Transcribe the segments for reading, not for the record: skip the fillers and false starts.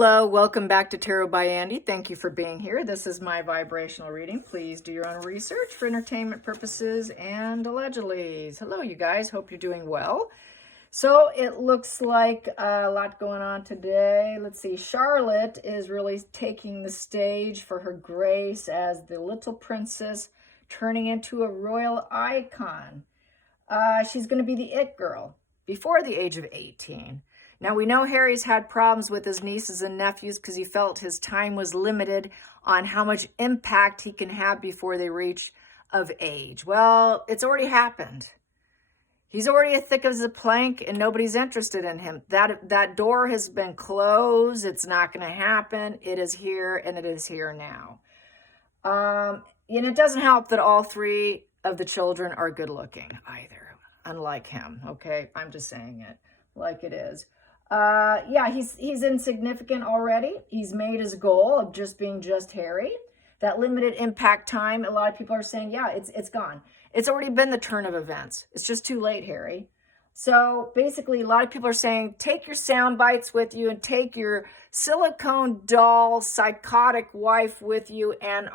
Hello, welcome back to Tarot by Andy. Thank you for being here. This is my vibrational reading. Please do your own research for entertainment purposes and allegedly. Hello, you guys. Hope you're doing well. So it looks like a lot going on today. Let's see. Charlotte is really taking the stage for her grace as the little princess turning into a royal icon. She's going to be the it girl before the age of 18. Now, we know Harry's had problems with his nieces and nephews because he felt his time was limited on how much impact he can have before they reach of age. Well, it's already happened. He's already as thick as a plank and nobody's interested in him. That door has been closed. It's not going to happen. It is here and it is here now. And it doesn't help that all three of the children are good looking either, unlike him. Okay, I'm just saying it like it is. Yeah, he's insignificant already. He's made his goal of just being just Harry. That limited impact time, a lot of people are saying, yeah, it's gone. It's already been the turn of events. It's just too late, Harry. So basically, a lot of people are saying, take your sound bites with you and take your silicone doll, psychotic wife with you and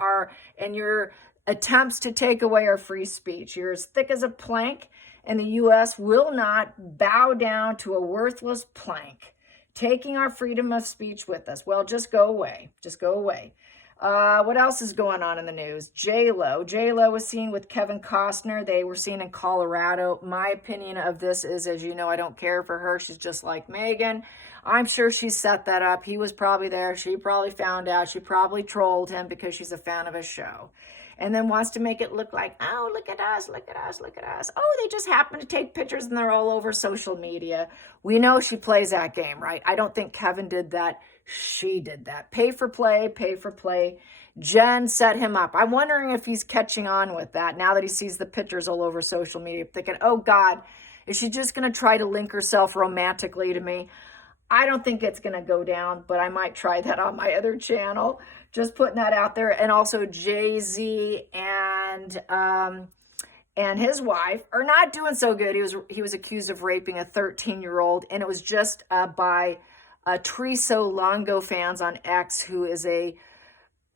your attempts to take away our free speech. You're as thick as a plank. And the U.S. will not bow down to a worthless plank, taking our freedom of speech with us. Well, just go away. Just go away. What else is going on in the news? J-Lo. J-Lo was seen with Kevin Costner. They were seen in Colorado. My opinion of this is, as you know, I don't care for her. She's just like Meghan. I'm sure she set that up. He was probably there. She probably found out. She probably trolled him because she's a fan of his show. And then wants to make it look like, oh, look at us, look at us, look at us. Oh, they just happen to take pictures and they're all over social media. We know she plays that game, right? I don't think Kevin did that. She did that. Pay for play, pay for play. Jen set him up. I'm wondering if he's catching on with that now that he sees the pictures all over social media, thinking, oh, God, is she just going to try to link herself romantically to me? I don't think it's going to go down, but I might try that on my other channel. Just putting that out there. And also Jay-Z and his wife are not doing so good. He was accused of raping a 13-year-old, and it was just by Triso Longo fans on X, who is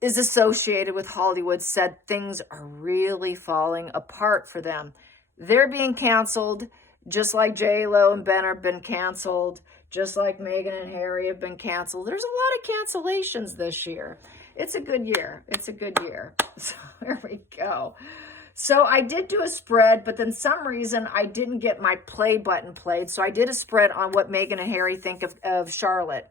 associated with Hollywood, said things are really falling apart for them. They're being canceled, just like J-Lo and Ben have been canceled, just like Meghan and Harry have been canceled. There's a lot of cancellations this year. It's a good year. It's a good year. So there we go. So I did do a spread, but then some reason I didn't get my play button played. So I did a spread on what Meghan and Harry think of Charlotte.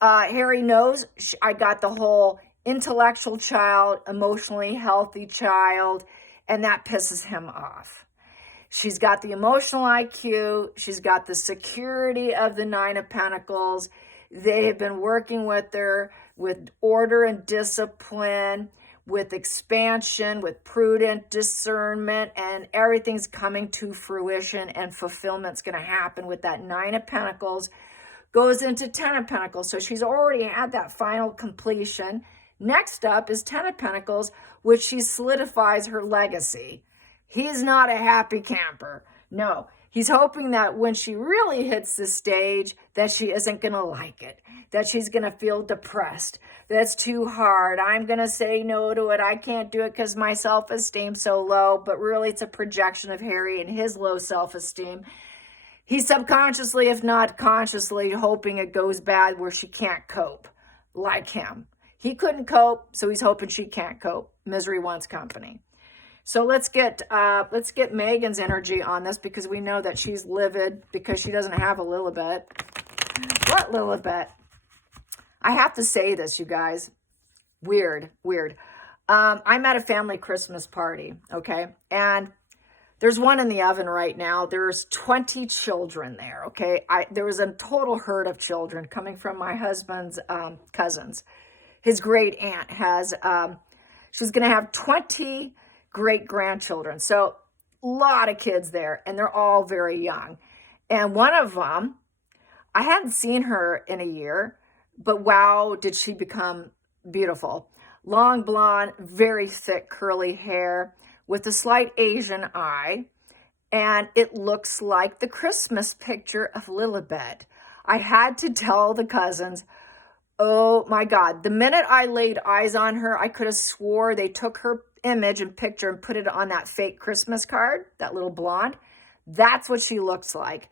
Harry knows I got the whole intellectual child, emotionally healthy child, and that pisses him off. She's got the emotional IQ. She's got the security of the Nine of Pentacles. They have been working with her with order and discipline, with expansion, with prudent discernment, and everything's coming to fruition and fulfillment's going to happen with that Nine of Pentacles. Goes into Ten of Pentacles. So she's already had that final completion. Next up is Ten of Pentacles, which she solidifies her legacy. He's not a happy camper. No, he's hoping that when she really hits the stage, that she isn't going to like it, that she's going to feel depressed. That's too hard. I'm going to say no to it. I can't do it because my self-esteem's so low. But really, it's a projection of Harry and his low self-esteem. He's subconsciously, if not consciously, hoping it goes bad where she can't cope like him. He couldn't cope, so he's hoping she can't cope. Misery wants company. So let's get Meghan's energy on this, because we know that she's livid because she doesn't have a Lilibet. What Lilibet? I have to say this, you guys. Weird. I'm at a family Christmas party, okay? And there's one in the oven right now. There's 20 children there, okay? There was a total herd of children coming from my husband's cousins. His great aunt has, she's going to have 20 great-grandchildren. So a lot of kids there, and they're all very young. And one of them, I hadn't seen her in a year, but wow, did she become beautiful. Long blonde, very thick curly hair with a slight Asian eye. And it looks like the Christmas picture of Lilibet. I had to tell the cousins, Oh my God. The minute I laid eyes on her, I could have swore they took her image and picture and put it on that fake Christmas card, that little blonde. That's what she looks like.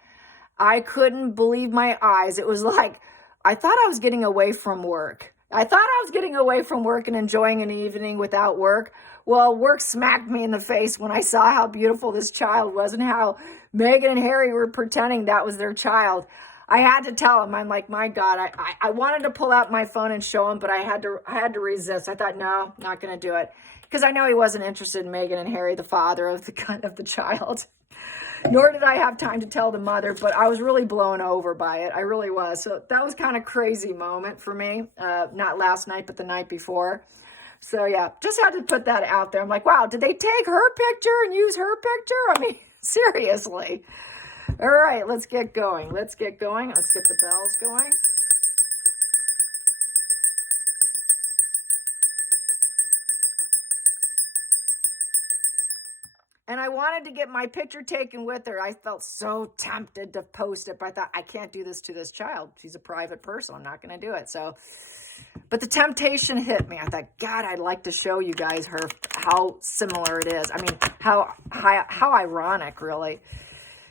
I couldn't believe my eyes. It was like, I thought I was getting away from work. I thought I was getting away from work and enjoying an evening without work. Well, work smacked me in the face when I saw how beautiful this child was and how Meghan and Harry were pretending that was their child. I had to tell him, I'm like, my God, I wanted to pull out my phone and show him, but I had to resist. I thought, no, not going to do it. Because I know he wasn't interested in Meghan and Harry, the father of the child. Nor did I have time to tell the mother, but I was really blown over by it. I really was. So that was kind of crazy moment for me. Not last night, but the night before. So yeah, just had to put that out there. I'm like, wow, did they take her picture and use her picture? I mean, seriously. All right, let's get going. Let's get going. Let's get the bells going. And I wanted to get my picture taken with her. I felt so tempted to post it, but I thought, I can't do this to this child. She's a private person. I'm not going to do it. So, but the temptation hit me. I thought, God, I'd like to show you guys how similar it is. I mean, how ironic, really.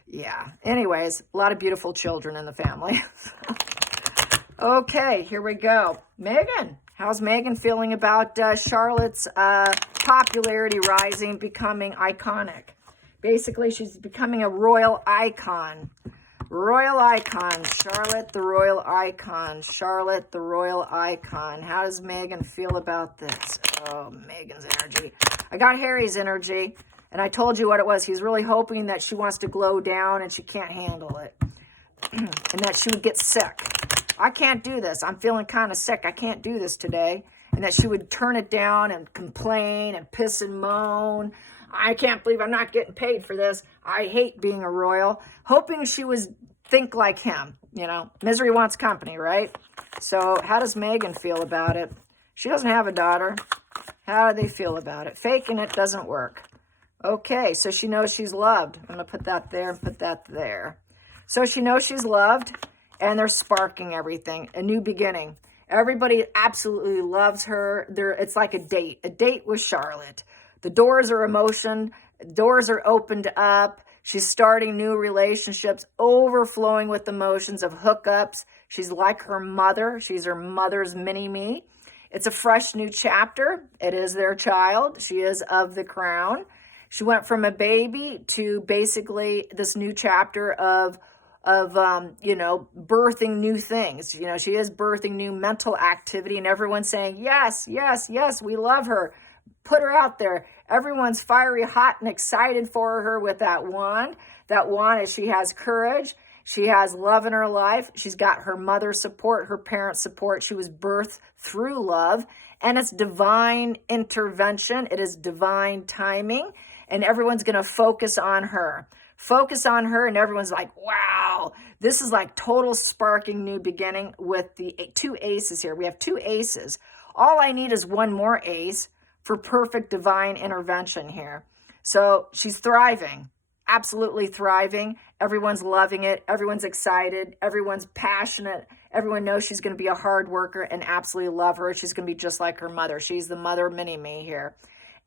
Yeah. Anyways, a lot of beautiful children in the family. Okay, here we go. Meghan. How's Meghan feeling about Charlotte's popularity rising, becoming iconic? Basically, she's becoming a royal icon. Royal icon. Charlotte, the royal icon. Charlotte, the royal icon. How does Meghan feel about this? Oh, Meghan's energy. I got Harry's energy, and I told you what it was. He's really hoping that she wants to glow down and she can't handle it. And that she would get sick. I can't do this. I'm feeling kind of sick. I can't do this today. And that she would turn it down and complain and piss and moan. I can't believe I'm not getting paid for this. I hate being a royal. Hoping she was think like him. You know, misery wants company, right? So how does Meghan feel about it? She doesn't have a daughter. How do they feel about it? Faking it doesn't work. Okay, so she knows she's loved. I'm going to put that there and put that there. So she knows she's loved. And they're sparking everything. A new beginning. Everybody absolutely loves her. It's like a date with Charlotte. The doors are emotion. Doors are opened up. She's starting new relationships, overflowing with emotions of hookups. She's like her mother. She's her mother's mini-me. It's a fresh new chapter. It is their child. She is of the crown. She went from a baby to basically this new chapter of birthing new things. You know, she is birthing new mental activity, and everyone's saying, yes, yes, yes, we love her. Put her out there. Everyone's fiery, hot, and excited for her with that wand. That wand is she has courage. She has love in her life. She's got her mother's support, her parents' support. She was birthed through love, and it's divine intervention. It is divine timing, and everyone's going to focus on her. Focus on her, and everyone's like, wow, this is like total sparking new beginning with the two aces here. We have two aces. All I need is one more ace for perfect divine intervention here. So she's thriving, absolutely thriving. Everyone's loving it. Everyone's excited. Everyone's passionate. Everyone knows she's going to be a hard worker and absolutely love her. She's going to be just like her mother. She's the mother mini-me here.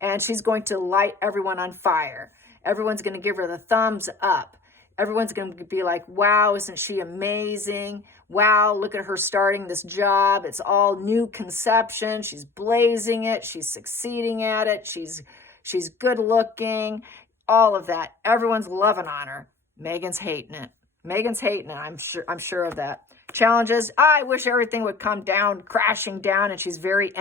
And she's going to light everyone on fire. Everyone's going to give her the thumbs up. Everyone's going to be like, wow, isn't she amazing? Wow, look at her starting this job. It's all new conception. She's blazing it. She's succeeding at it. She's good looking. All of that. Everyone's loving on her. Meghan's hating it. Meghan's hating it. I'm sure of that. Challenges. I wish everything would come down, crashing down, and she's very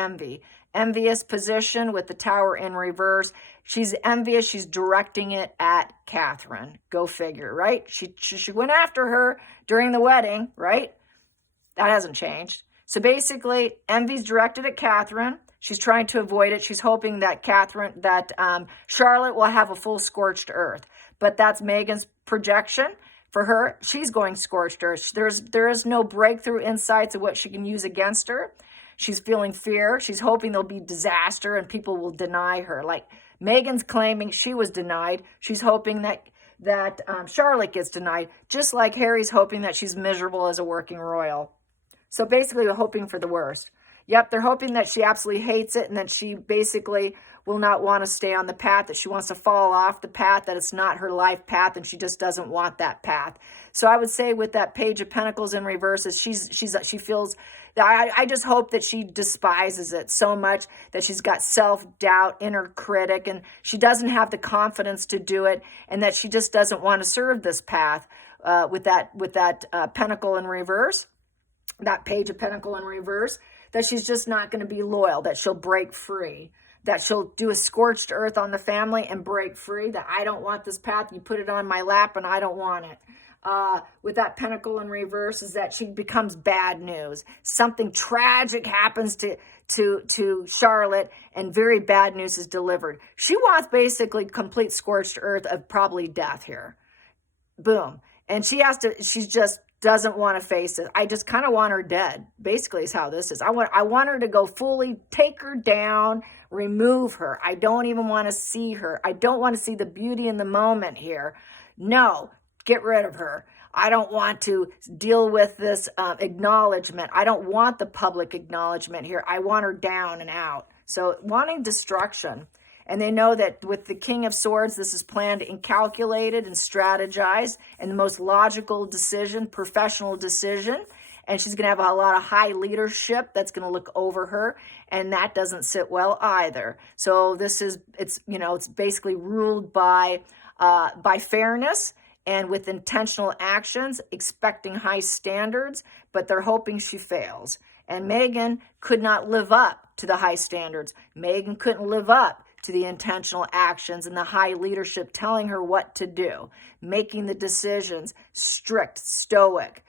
envious position with the tower in reverse. She's envious. She's directing it at Catherine. Go figure, right? She went after her during the wedding, right? That hasn't changed. So basically, envy's directed at Catherine. She's trying to avoid it. She's hoping that Charlotte will have a full scorched earth. But that's Meghan's projection. For her, she's going scorched earth. There is no breakthrough insights of what she can use against her. She's feeling fear. She's hoping there'll be disaster and people will deny her. Like Meghan's claiming she was denied. She's hoping that Charlotte gets denied, just like Harry's hoping that she's miserable as a working royal. So basically, they're hoping for the worst. Yep, they're hoping that she absolutely hates it and that she basically will not want to stay on the path, that she wants to fall off the path, that it's not her life path, and she just doesn't want that path. So I would say with that Page of Pentacles in reverse, is she feels that I just hope that she despises it so much that she's got self-doubt, inner critic, and she doesn't have the confidence to do it, and that she just doesn't want to serve this path with that Pentacle in reverse, that Page of Pentacle in reverse, that she's just not going to be loyal, that she'll break free, that she'll do a scorched earth on the family and break free, that I don't want this path, you put it on my lap and I don't want it. With that Pentacle in reverse is that she becomes bad news. Something tragic happens to Charlotte and very bad news is delivered. She wants basically complete scorched earth of probably death here. Boom. And she just doesn't want to face it. I just kind of want her dead, basically is how this is. I want her to go fully, take her down, remove her. I don't even want to see her. I don't want to see the beauty in the moment here. No, get rid of her. I don't want to deal with this acknowledgement. I don't want the public acknowledgement here. I want her down and out. So wanting destruction. And they know that with the King of Swords, this is planned and calculated and strategized and the most logical decision, professional decision. And she's going to have a lot of high leadership that's going to look over her. And that doesn't sit well either. So it's basically ruled by fairness and with intentional actions, expecting high standards, but they're hoping she fails. And Meghan could not live up to the high standards. Meghan couldn't live up to the intentional actions and the high leadership telling her what to do, making the decisions strict, stoic,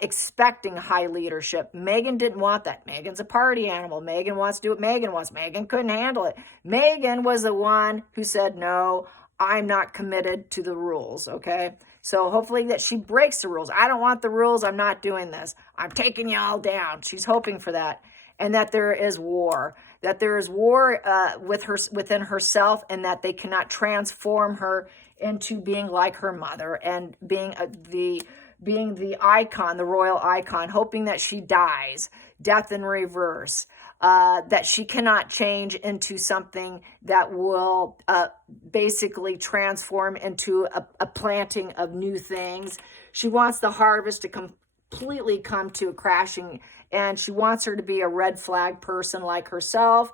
expecting high leadership. Meghan didn't want that. Meghan's a party animal. Meghan wants to do what Meghan wants. Meghan couldn't handle it. Meghan was the one who said, no, I'm not committed to the rules, okay? So hopefully that she breaks the rules. I don't want the rules. I'm not doing this. I'm taking you all down. She's hoping for that. And that there is war. That there is war within herself, and that they cannot transform her into being like her mother and being the icon, the royal icon, hoping that she dies, death in reverse, that she cannot change into something that will basically transform into a planting of new things. She wants the harvest to completely come to a crashing, and she wants her to be a red flag person like herself.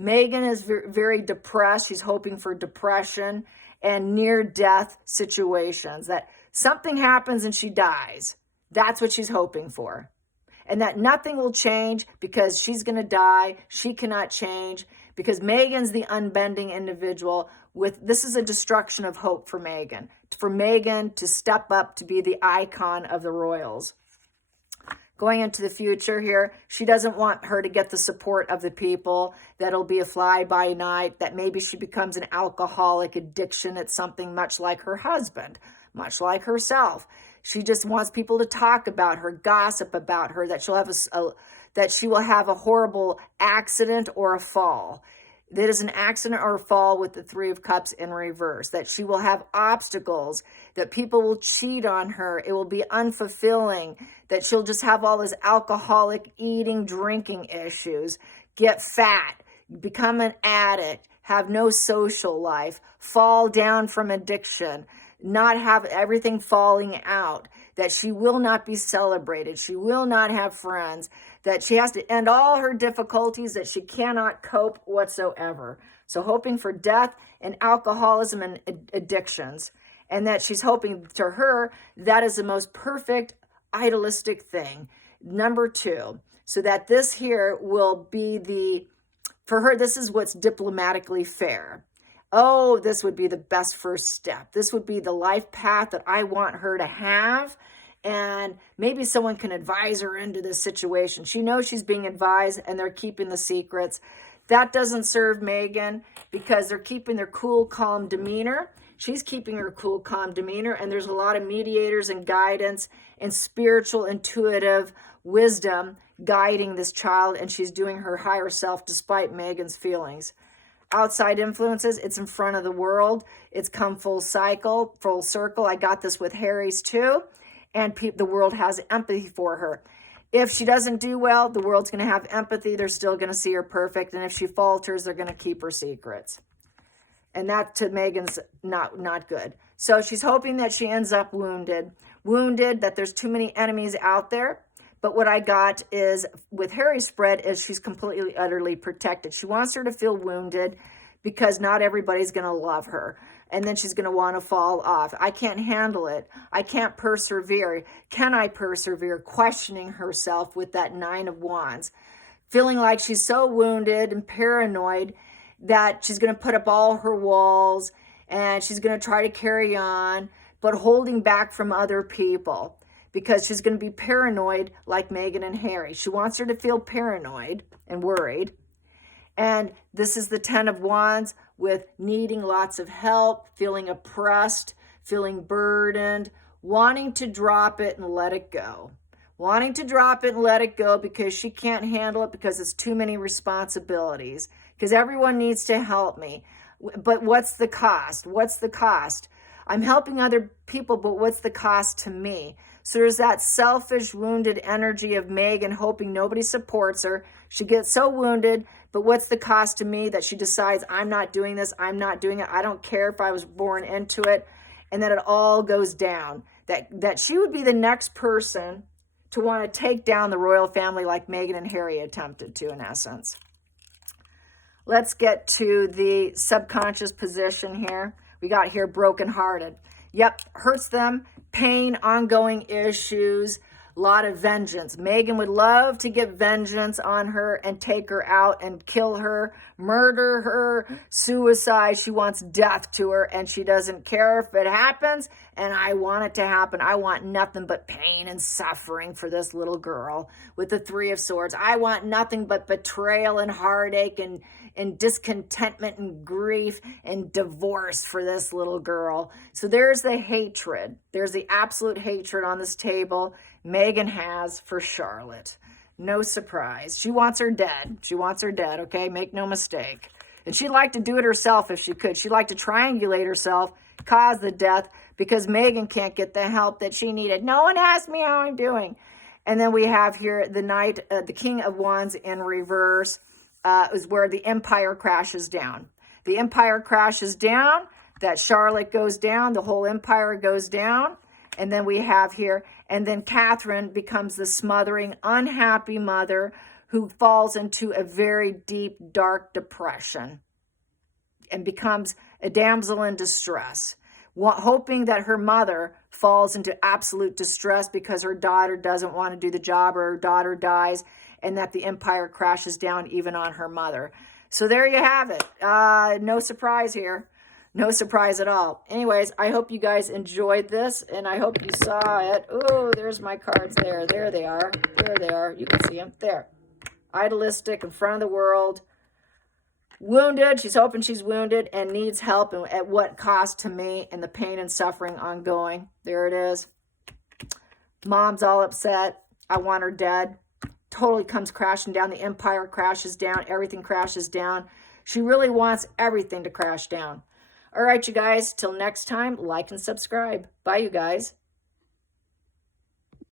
Meghan is very depressed. She's hoping for depression and near-death situations, that something happens and she dies. That's what she's hoping for. And that nothing will change because she's going to die. She cannot change because Meghan's the unbending individual. This is a destruction of hope for Meghan. For Meghan to step up to be the icon of the royals. Going into the future here, she doesn't want her to get the support of the people. That'll be a fly-by-night, that maybe she becomes an alcoholic addiction. It's something much like her husband, much like herself. She just wants people to talk about her, gossip about her, that she will have a horrible accident or a fall. That is an accident or a fall with the Three of Cups in reverse, that she will have obstacles, that people will cheat on her. It will be unfulfilling, that she'll just have all this alcoholic eating, drinking issues, get fat, become an addict, have no social life, fall down from addiction, not have everything falling out, that she will not be celebrated. She will not have friends, that she has to end all her difficulties, that she cannot cope whatsoever. So hoping for death and alcoholism and addictions, and that she's hoping to her, that is the most perfect idealistic thing. Number 2, so that this here will be for her, this is what's diplomatically fair. Oh, this would be the best first step. This would be the life path that I want her to have. And maybe someone can advise her into this situation. She knows she's being advised and they're keeping the secrets. That doesn't serve Meghan because they're keeping their cool, calm demeanor. She's keeping her cool, calm demeanor. And there's a lot of mediators and guidance and spiritual, intuitive wisdom guiding this child. And she's doing her higher self despite Meghan's feelings. Outside influences, it's in front of the world. It's come full circle. I got this with Harry's too. And the world has empathy for her. If she doesn't do well, the world's going to have empathy. They're still going to see her perfect. And if she falters, they're going to keep her secrets. And that to Meghan's not good. So she's hoping that she ends up wounded, that there's too many enemies out there. But what I got is with Harry's spread is she's completely, utterly protected. She wants her to feel wounded because not everybody's going to love her. And then she's going to want to fall off. I can't handle it. I can't persevere. Can I persevere? Questioning herself with that 9 of Wands. Feeling like she's so wounded and paranoid that she's going to put up all her walls and she's going to try to carry on, but holding back from other people because she's going to be paranoid like Meghan and Harry. She wants her to feel paranoid and worried. And this is the 10 of Wands with needing lots of help, feeling oppressed, feeling burdened, wanting to drop it and let it go. Wanting to drop it and let it go because she can't handle it because it's too many responsibilities. Because everyone needs to help me. But what's the cost? What's the cost? I'm helping other people, but what's the cost to me? So there's that selfish, wounded energy of Meghan hoping nobody supports her. She gets so wounded, but what's the cost to me that she decides, I'm not doing this, I'm not doing it, I don't care if I was born into it, and then it all goes down. That she would be the next person to want to take down the royal family like Meghan and Harry attempted to, in essence. Let's get to the subconscious position here. We got here brokenhearted. Yep, hurts them, pain, ongoing issues, a lot of vengeance. Meghan would love to get vengeance on her and take her out and kill her, murder her, suicide. She wants death to her and she doesn't care if it happens. And I want it to happen. I want nothing but pain and suffering for this little girl with the 3 of Swords. I want nothing but betrayal and heartache and discontentment and grief and divorce for this little girl. So there's the hatred. There's the absolute hatred on this table Meghan has for Charlotte. No surprise. She wants her dead. She wants her dead, okay? Make no mistake. And she'd like to do it herself if she could. She'd like to triangulate herself, cause the death, because Meghan can't get the help that she needed. No one asked me how I'm doing. And then we have here the Knight, the King of Wands in reverse, is where the Empire crashes down. The Empire crashes down, that Charlotte goes down, the whole Empire goes down. And then we have here, and then Catherine becomes the smothering, unhappy mother who falls into a very deep, dark depression and becomes a damsel in distress, hoping that her mother falls into absolute distress because her daughter doesn't want to do the job or her daughter dies, and that the Empire crashes down even on her mother. So there you have it. No surprise here. No surprise at all. Anyways, I hope you guys enjoyed this, and I hope you saw it. Oh, there's my cards there. There they are. There they are. You can see them. There. Idealistic, in front of the world. Wounded. She's hoping she's wounded and needs help, and at what cost to me, and the pain and suffering ongoing. There it is. Mom's all upset. I want her dead. Totally comes crashing down. The Empire crashes down. Everything crashes down. She really wants everything to crash down. All right, you guys, till next time, like and subscribe. Bye, you guys.